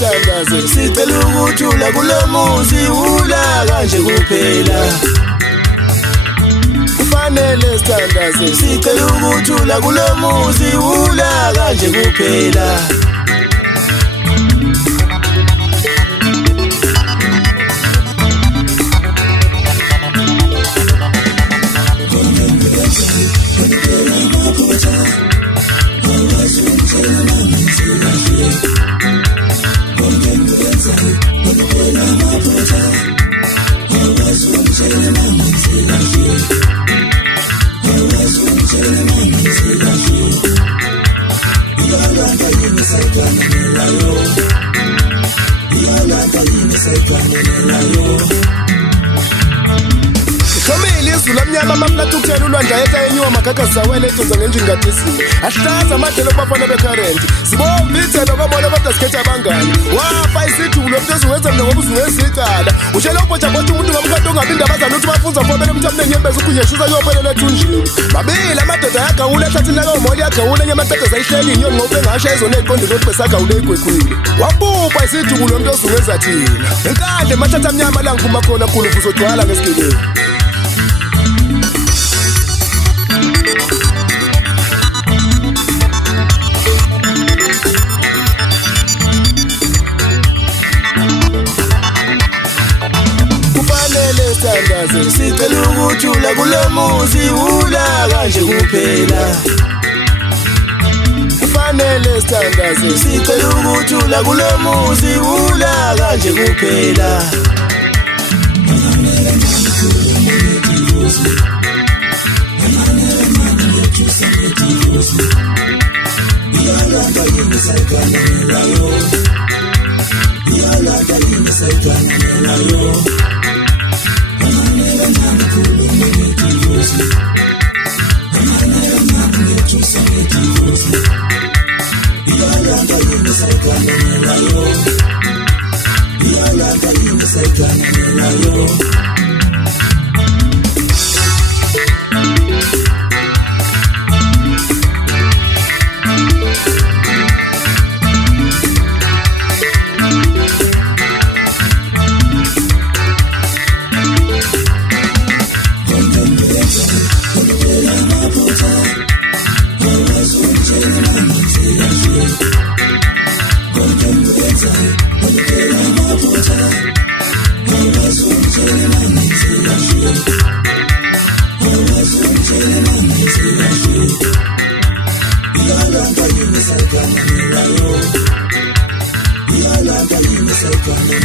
sithandaze sicela ukuthula kulomuzi ula kanje kuphela kufanele sithandaze sicela ukuthula kulomuzi ula kanje kuphela Khomile izulu amnyama mamnatu kuthela ulwandle ayetha enyuwa magagaza wele etonza ngenjingadisi ahlaza amadlelo kubafana becurrent sibomba ithelo kwamona kodwa sikhetha abangani wafa isithulo umuntu eziwenza mina ngoba uzungezicala utshela ubhoja kodwa umuntu ngomkhathi ongabi indabazana ukuthi bafunza mfobele emthamini enyembeza ukunyeshuza yophelela ethunjini babili amadoda ayagawula ehlathini lakawumoli yagawula enye amanteteza ayihleli inyoni ngoba engasha izona eziqondile ukuthi besagawule igwekhwile wabupha isithulo umuntu ozungeza thina enkandle emathatha amnyama la ngiphuma khona khulu uzogcwala ngesigibeni sithandaze sicela ukuthula kulomuzi ula kanje kuphela kufanele sithandaze sicela ukuthula kulomuzi ula kanje kuphela Second